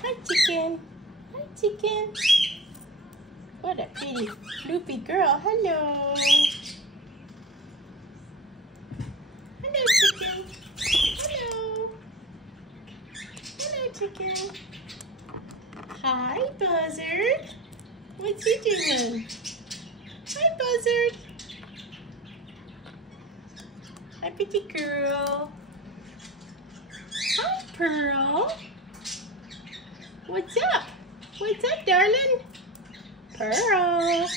Hi, chicken. Hi, chicken. What a pretty, loopy girl. Hello. Hello, chicken. Hello. Hello, chicken. Hi, Buzzard. What's he doing? Hi, Buzzard. Hi, pretty girl. Hi, Pearl. What's up? What's up, darling? Pearl,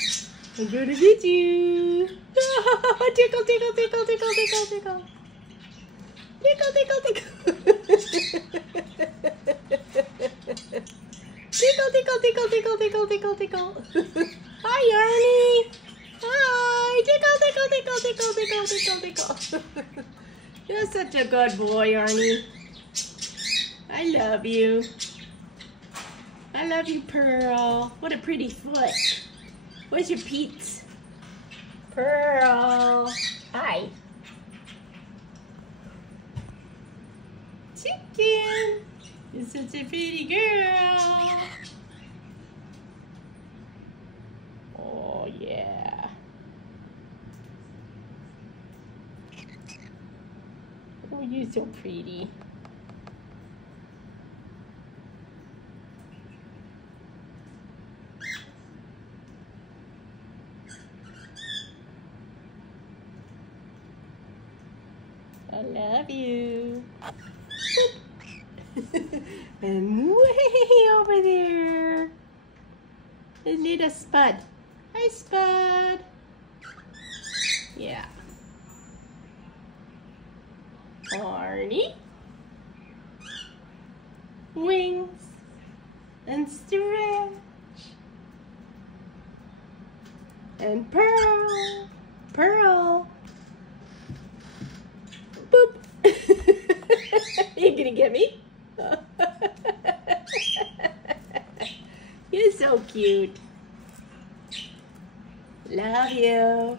I'm gonna get you. Tickle, tickle, tickle, tickle, tickle, tickle. Tickle, tickle, tickle. Tickle, tickle, tickle, tickle, tickle, tickle, tickle. Hi, Arnie. Hi. Tickle, tickle, tickle, tickle, tickle, tickle, tickle. You're such a good boy, Arnie. I love you. I love you, Pearl. What a pretty foot. Where's your Pete's? Pearl. Hi. Chicken. You're such a pretty girl. Oh, yeah. Oh, you're so pretty. I love you. And way over there, they need a Spud. Hi, Spud. Yeah. Arnie. Wings and stretch. And Pearl. Pearl. Boop. You gonna get me? You're so cute. Love you.